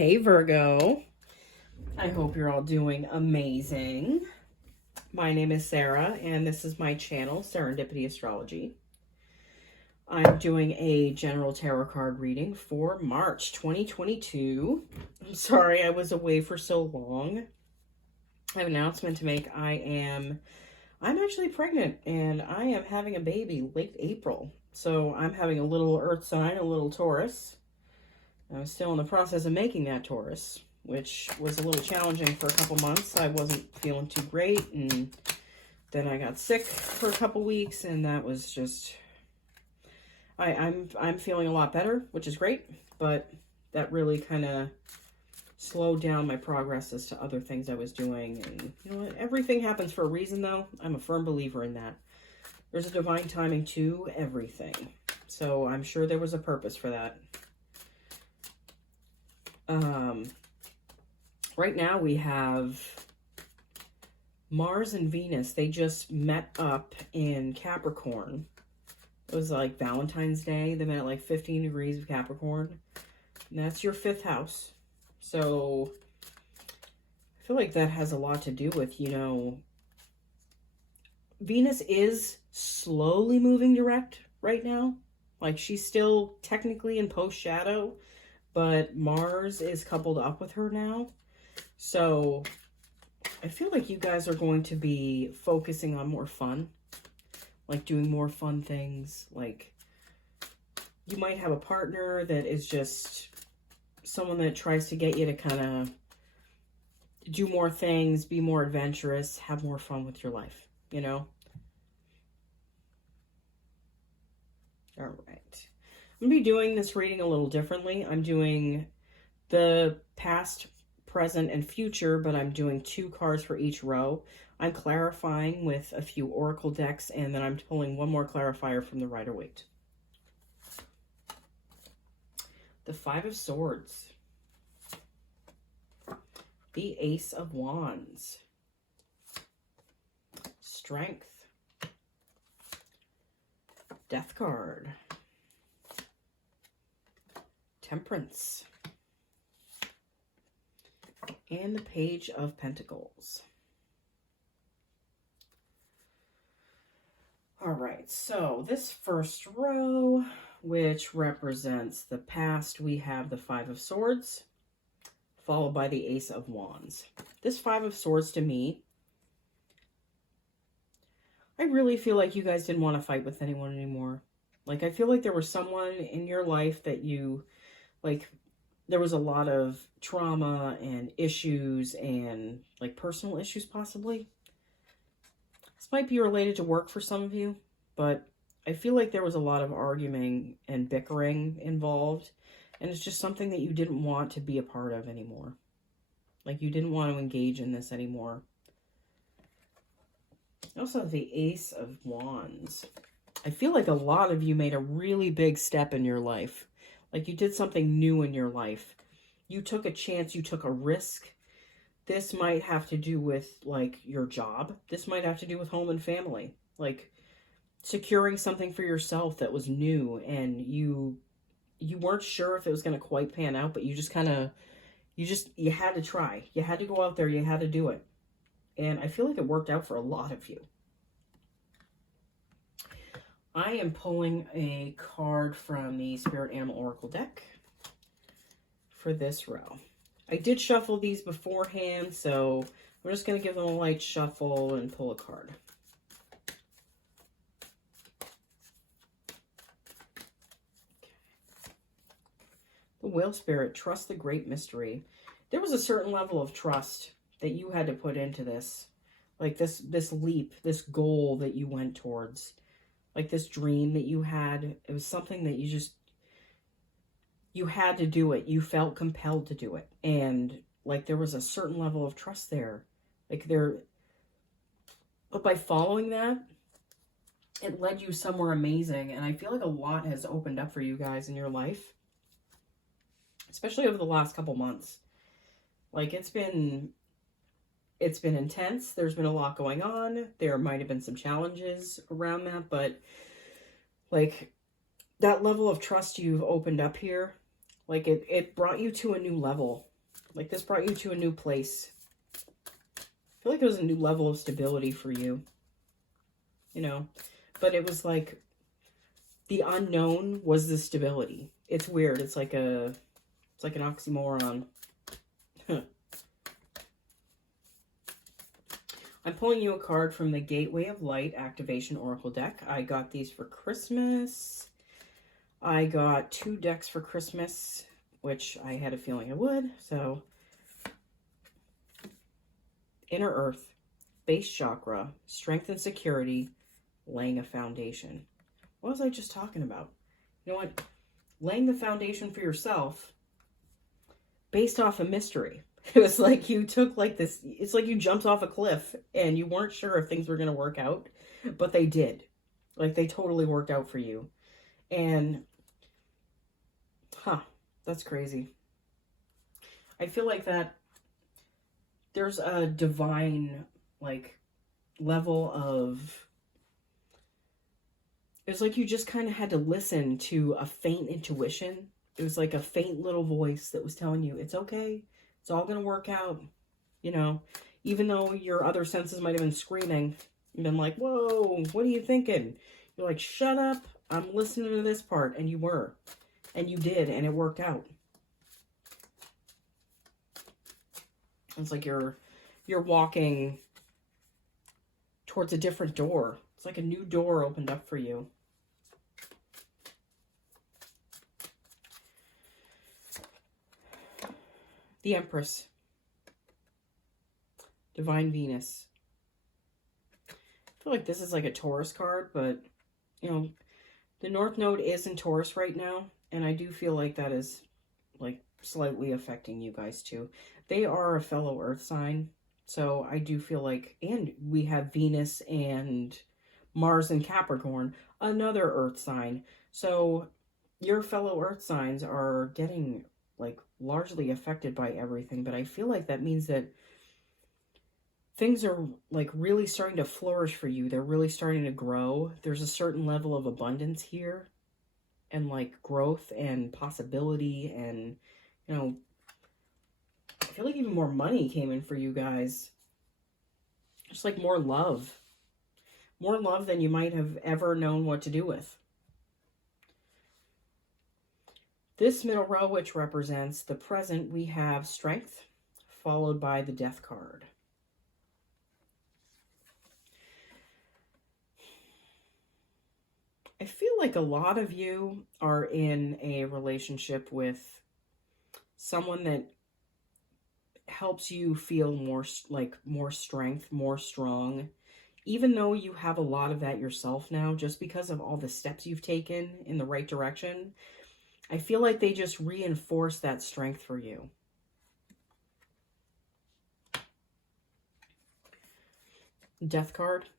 Hey Virgo, I hope you're all doing amazing. My name is Sarah and this is my channel, Serendipity Astrology. I'm doing a general tarot card reading for March 2022. I'm sorry I was away for so long. I have an announcement to make. I'm actually pregnant and I am having a baby late April. So I'm having a little earth sign, a little Taurus. I'm still in the process of making that Taurus, which was a little challenging for a couple months. I wasn't feeling too great, and then I got sick for a couple weeks, and that was just... I'm feeling a lot better, which is great, but that really kind of slowed down my progress as to other things I was doing. And you know what? Everything happens for a reason, though. I'm a firm believer in that. There's a divine timing to everything. So I'm sure there was a purpose for that. Right now we have Mars and Venus. They just met up in Capricorn. It was like Valentine's Day. They met at like 15 degrees of Capricorn. And that's your 5th house. So I feel like that has a lot to do with, you know, Venus is slowly moving direct right now. Like she's still technically in post shadow, but Mars is coupled up with her now. So I feel like you guys are going to be focusing on more fun, like doing more fun things. Like you might have a partner that is just someone that tries to get you to kind of do more things, be more adventurous, have more fun with your life, you know? All right. I'm going to be doing this reading a little differently. I'm doing the past, present, and future, but I'm doing 2 cards for each row. I'm clarifying with a few oracle decks, and then I'm pulling one more clarifier from the Rider-Waite. The 5 of Swords. The Ace of Wands. Strength. Death card. Temperance. And the Page of Pentacles. All right, so this first row, which represents the past, we have the 5 of Swords, followed by the Ace of Wands. This 5 of Swords, to me, I really feel like you guys didn't want to fight with anyone anymore. Like, I feel like there was someone in your life that you, like, there was a lot of trauma and issues and like personal issues possibly. This might be related to work for some of you, but I feel like there was a lot of arguing and bickering involved, and it's just something that you didn't want to be a part of anymore. Like you didn't want to engage in this anymore. I also have the Ace of Wands. I feel like a lot of you made a really big step in your life. Like you did something new in your life. You took a chance. You took a risk. This might have to do with like your job. This might have to do with home and family. Like securing something for yourself that was new, and you weren't sure if it was going to quite pan out, but you just kind of, you had to try. You had to go out there. You had to do it. And I feel like it worked out for a lot of you. I am pulling a card from the Spirit Animal Oracle deck for this row. I did shuffle these beforehand, so I'm just going to give them a light shuffle and pull a card. Okay. The Whale Spirit, trust the great mystery. There was a certain level of trust that you had to put into this. Like this leap, this goal that you went towards. Like this dream that you had, it was something that you had to do it. You felt compelled to do it. And like there was a certain level of trust there. But by following that, it led you somewhere amazing. And I feel like a lot has opened up for you guys in your life. Especially over the last couple months. Like it's been intense. There's been a lot going on. There might have been some challenges around that, but like that level of trust you've opened up here, like it brought you to a new level. Like this brought you to a new place. I feel like it was a new level of stability for you. You know, but it was like the unknown was the stability. It's weird. It's like an oxymoron. I'm pulling you a card from the Gateway of Light Activation Oracle deck. I got these for Christmas. I got 2 decks for Christmas, which I had a feeling I would. So, Inner Earth, Base Chakra, Strength and Security, Laying a Foundation. What was I just talking about? You know what? Laying the foundation for yourself based off a mystery. It was like you took like this, it's like you jumped off a cliff and you weren't sure if things were going to work out, but they did. Like they totally worked out for you. And, that's crazy. I feel like that there's a divine, like, level of, it was like you just kind of had to listen to a faint intuition. It was like a faint little voice that was telling you, it's okay. It's all going to work out, you know, even though your other senses might have been screaming and been like, whoa, what are you thinking? You're like, shut up. I'm listening to this part. And you were, and you did, and it worked out. It's like you're walking towards a different door. It's like a new door opened up for you. The Empress. Divine Venus. I feel like this is like a Taurus card, but, you know, the North Node is in Taurus right now, and I do feel like that is, like, slightly affecting you guys, too. They are a fellow Earth sign, so I do feel like, and we have Venus and Mars in Capricorn, another Earth sign. So your fellow Earth signs are getting, like, largely affected by everything, but I feel like that means that things are, like, really starting to flourish for you. They're really starting to grow. There's a certain level of abundance here, and, like, growth and possibility, and, you know, I feel like even more money came in for you guys. Just, like, more love. More love than you might have ever known what to do with. This middle row, which represents the present, we have Strength, followed by the Death card. I feel like a lot of you are in a relationship with someone that helps you feel more, like, more strength, more strong, even though you have a lot of that yourself now, just because of all the steps you've taken in the right direction. I feel like they just reinforce that strength for you. Death card.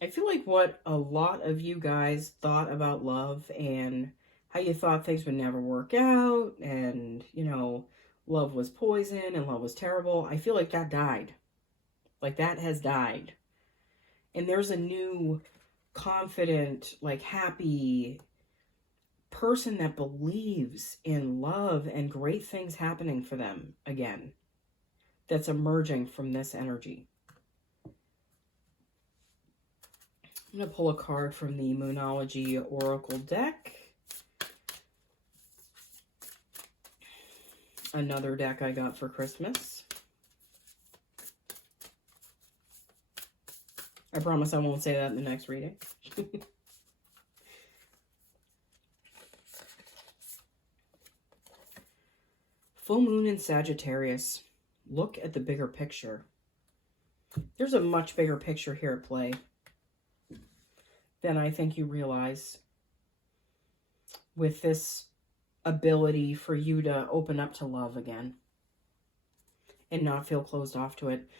I feel like what a lot of you guys thought about love and how you thought things would never work out and, you know, love was poison and love was terrible. I feel like that died. Like that has died. And there's a new, confident, like happy person that believes in love and great things happening for them again. That's emerging from this energy. I'm going to pull a card from the Moonology Oracle deck. Another deck I got for Christmas. I promise I won't say that in the next reading. Full moon in Sagittarius. Look at the bigger picture. There's a much bigger picture here at play than I think you realize with this ability for you to open up to love again and not feel closed off to it.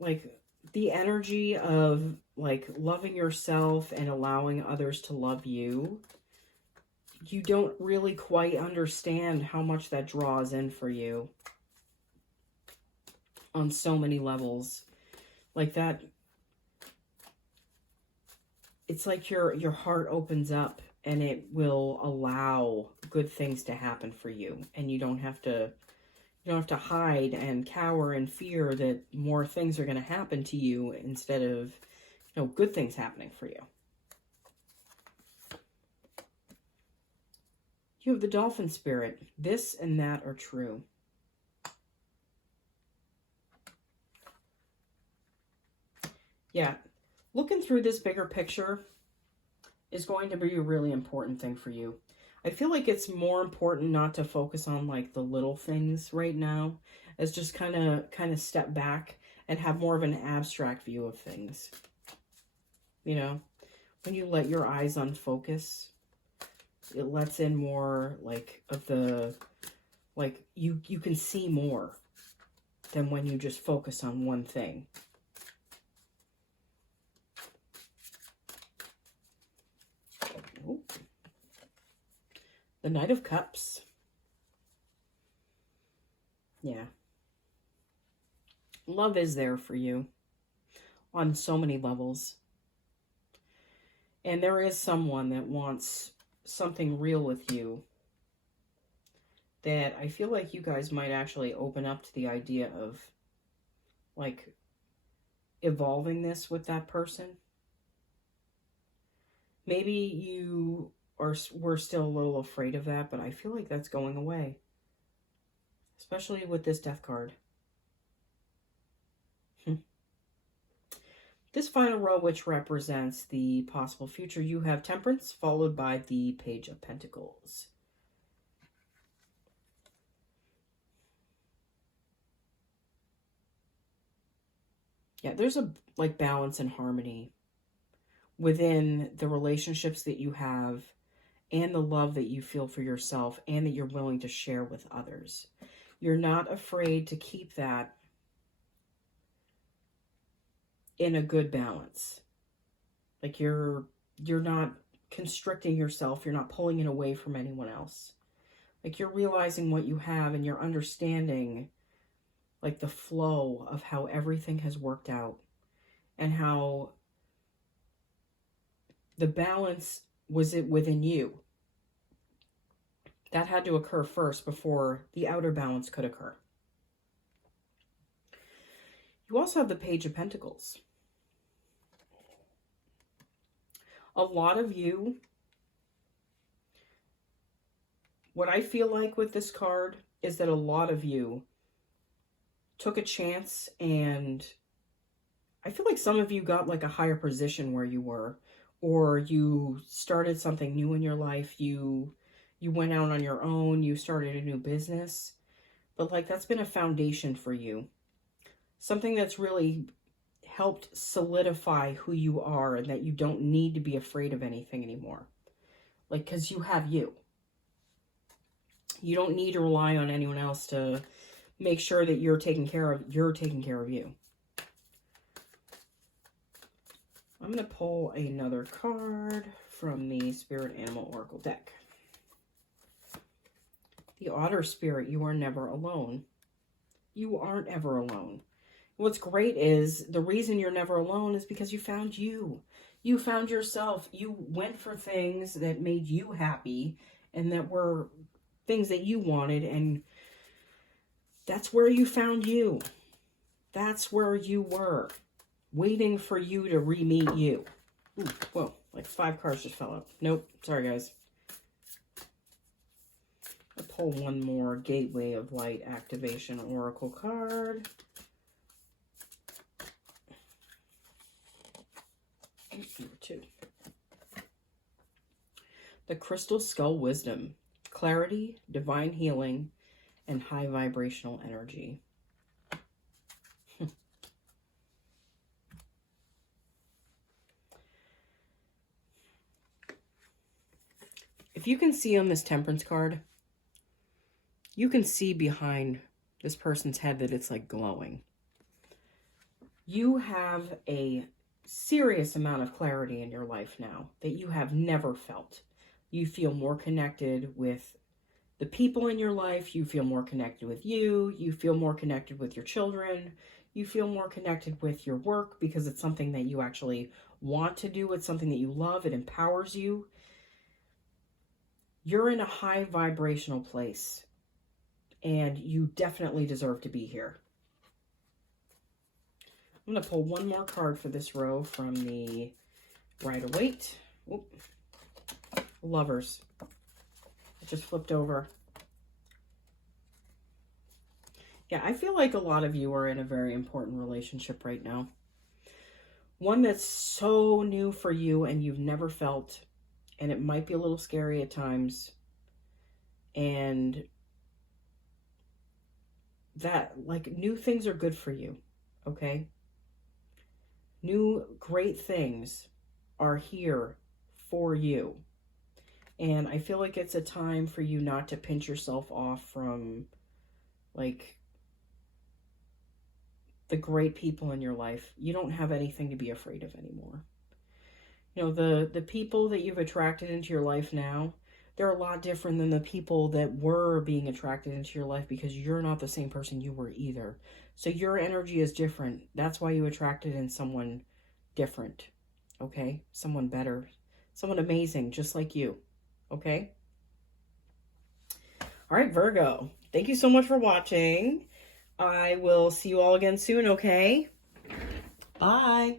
Like the energy of like loving yourself and allowing others to love you, you don't really quite understand how much that draws in for you on so many levels. Like that, it's like your heart opens up and it will allow good things to happen for you. And you don't have to hide and cower in fear that more things are going to happen to you instead of, good things happening for you. You have the dolphin spirit. This and that are true. Yeah, looking through this bigger picture is going to be a really important thing for you. I feel like it's more important not to focus on like the little things right now, as just kind of step back and have more of an abstract view of things. When you let your eyes unfocus, it lets in more like of the, like you can see more than when you just focus on one thing. The Knight of Cups. Yeah. Love is there for you on so many levels. And there is someone that wants something real with you that I feel like you guys might actually open up to the idea of like evolving this with that person. Maybe you we're still a little afraid of that, but I feel like that's going away. Especially with this Death card. This final row, which represents the possible future, you have Temperance, followed by the Page of Pentacles. Yeah, there's a like balance and harmony within the relationships that you have and the love that you feel for yourself and that you're willing to share with others. You're not afraid to keep that in a good balance. Like you're not constricting yourself. You're not pulling it away from anyone else. Like you're realizing what you have and you're understanding like the flow of how everything has worked out and how the balance was it within you. That had to occur first before the outer balance could occur. You also have the Page of Pentacles. A lot of you, what I feel like with this card is that a lot of you took a chance, and I feel like some of you got like a higher position where you were, or you started something new in your life. You went out on your own, you started a new business, but like that's been a foundation for you. Something that's really helped solidify who you are and that you don't need to be afraid of anything anymore. Like, because you have you. You don't need to rely on anyone else to make sure that you're taking care of you. I'm going to pull another card from the Spirit Animal Oracle deck. The Otter Spirit, you are never alone. You aren't ever alone. What's great is the reason you're never alone is because you found you. You found yourself. You went for things that made you happy and that were things that you wanted, and that's where you found you. That's where you were, waiting for you to re-meet you. Ooh, whoa, like 5 cards just fell out. Nope, sorry guys. I'll pull one more Gateway of Light Activation Oracle card. Number 2. The Crystal Skull Wisdom. Clarity, divine healing, and high vibrational energy. If you can see on this Temperance card, you can see behind this person's head that it's like glowing. You have a serious amount of clarity in your life now that you have never felt. You feel more connected with the people in your life. You feel more connected with you. You feel more connected with your children. You feel more connected with your work because it's something that you actually want to do. It's something that you love. It empowers you. you're in a high vibrational place, and you definitely deserve to be here. I'm going to pull one more card for this row from the Rider-Waite. Lovers. It just flipped over. Yeah, I feel like a lot of you are in a very important relationship right now. One that's so new for you and you've never felt, and it might be a little scary at times. And that, like, new things are good for you, okay? New great things are here for you. And I feel like it's a time for you not to pinch yourself off from, like, the great people in your life. You don't have anything to be afraid of anymore. You know, the people that you've attracted into your life now, they're a lot different than the people that were being attracted into your life, because you're not the same person you were either. So your energy is different. That's why you attracted in someone different, okay? Someone better, someone amazing, just like you, okay? All right, Virgo, thank you so much for watching. I will see you all again soon, okay? Bye.